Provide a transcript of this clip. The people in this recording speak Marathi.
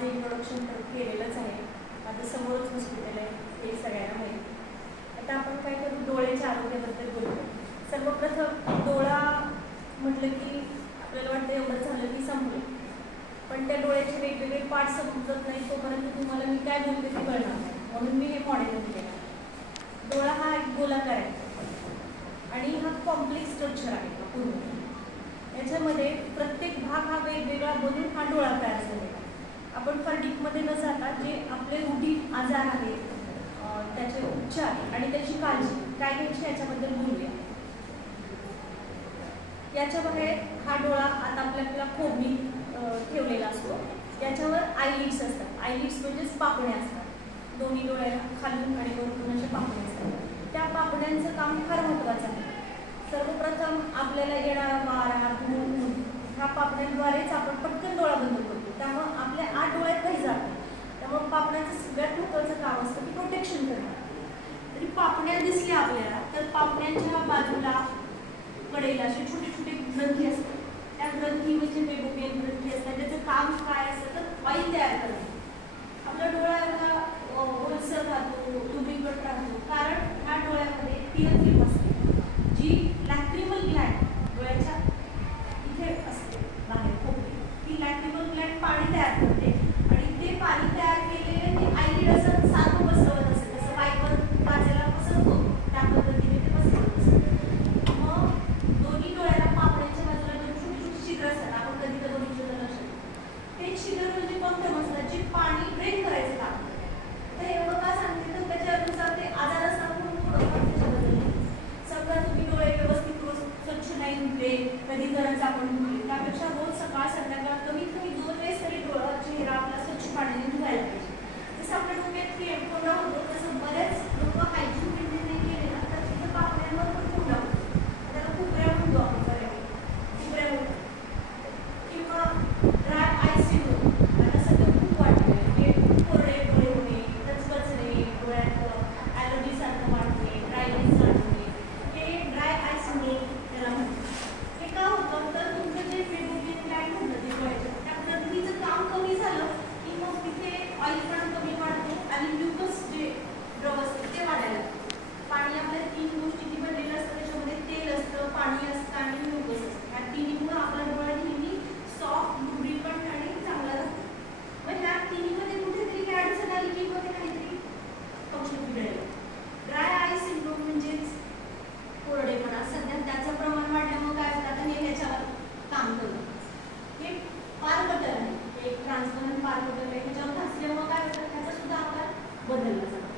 माझं इंट्रोडक्शन तर केलेलंच आहे. माझं समोरच हॉस्पिटल आहे हे सगळ्यांना माहीत. आता आपण काय करू, डोळ्याच्या आरोग्याबद्दल बोलू. सर्वप्रथम डोळा म्हटलं की आपल्याला वाटतं एवढं झालं की संपलं, पण त्या डोळ्याचे वेगवेगळे पार्ट समजत नाही तोपर्यंत तुम्हाला मी काय बोलते ते कळणार नाही. म्हणून मी हे मॉडेल केलं. डोळा हा एक गोलाकार आहे आणि हा कॉम्प्लेक्स स्ट्रक्चर आहे पूर्ण. याच्यामध्ये प्रत्येक भाग हा वेगवेगळा बनून हा डोळा तयार झालेला आहे. आपण फार डीपमध्ये न जाता जे आपले रूढीत आजार आहेत त्याचे उपचार आणि त्याची काळजी काय घ्यायची याच्याबद्दल बोलूया. याच्या बाहेर हा डोळा आता आपल्याला कोबी ठेवलेला असतो. याच्यावर आयलिड्स असतात. आयलिड्स म्हणजेच पापण्या असतात. दोन्ही डोळ्याला खालून आणि वरून अशा पापण्या असतात. त्या पापण्यांचं काम फार महत्त्वाचं आहे. सर्वप्रथम आपल्याला येणारा वारा, धूळ ह्या पापण्यांद्वारेच आपण पटकन डोळा बंद करतो. त्यामुळे आपल्या आत डोळ्यात काही जात नाही. त्यामुळे पापण्यांचं सगळ्यात महत्त्वाचं काम असतं की प्रोटेक्शन करणं. तरी पापण्या दिसल्या आपल्याला तर पापण्यांच्या बाजूला कडेला असे छोटे छोटे ग्रंथी असतात. त्या ग्रंथी म्हणजे वेगवेगळे ग्रंथी असतात. त्याचं काम काय असतं तर ऑइल तयार करणं. आपला डोळा एवढा ओलसर राहतो, दुबळीकट राहतो कारण ह्या डोळ्यामध्ये टियर फिल्म असते जी लॅक्रिमल ग्लँड डोळ्याच्या इथे असते बाहेर खोकली. ती लॅक्रिमल ग्लँड पाणी तयार करते आणि ते पाणी तयार केलेले ते आयलिड असं सारखं पसरवत असते. जसं वायपर काचेला पसरतो त्या पद्धतीने ते पसरवत असते. मग दोन्ही डोळ्याला पापण्याच्या बाजूला दोन छोटी छोटी छिद्र असतात. आपण कधी तर बघितलं तर लक्षात. ते छिद्र म्हणजे कोणते असतात जे पाणी ड्रेन करायचं काम करतात. तर एवढं का सांगते तर त्याच्यानुसार ते आजारासाठी थोडंफार त्याच्याबद्दल. समजा तुम्ही डोळे व्यवस्थित रोज स्वच्छ नाही धुतले, कधी गरज आपण धुतली, त्यापेक्षा रोज सकाळ संध्याकाळ कमीत कमी 2 वेळेस तरी डोळा चेहरा आपला स्वच्छ पाण्याने धुवायला पाहिजे. जसं आपल्या डोक्यात कोंडा होतो तसं बरेच लोक हायजीन मेंटेन नाही केले ना तर तिथे पापण्यांवर पण कोंडा होतो. त्याला कुबऱ्या म्हणतो आपण बऱ्यापैकी. कुबऱ्या होतो किंवा ड्राय आय सिंड्रोम आता सध्या खूप वाढलेलं आहे. हे कोरडे डोळे होणे, कचकचणे, डोळ्यात ॲलर्जीसारखं वाढणे, ड्रायनेस जाणवणे, हे ड्राय आय सिंड्रोम त्याला म्हणतात. हे का होतं तर तुमचं जे फेब्रुलिन ग्लँड म्हणतं ते डोळ्याच्या त्या ग्रंथीचं काम कमी झालं की मग तिथे ऑइलपणा कमी वाढतो आणि म्युकस जे द्रव असते ते वाढायला लागतं. पाणी आपल्या 3 गोष्टींनी बनलेलं असतं. त्याच्यामध्ये तेल असतं, पाणी असतं आणि म्युकस असतं. ह्या तिन्हीमुळे आपला डोळा नेहमी सॉफ्ट, लुब्रिकंट आणि चांगला राहतो. मग ह्या तिन्हीमध्ये कुठेतरी काय अडचण आली की मध्ये काहीतरी फंक्शन बिघडलं. ड्राय आय सिंड्रोम म्हणजेच कोरडेपणा. सध्या त्याचं प्रमाण वाढल्यामुळे काय होतं आता हे ह्याच्यावर काम करतं. हे पारपटल आहे, एक ट्रान्सपरंट पारपटल आहे. ह्याच्यावर घासल्यामुळे काय होतं त्याचा सुद्धा आकार बदलला जातो.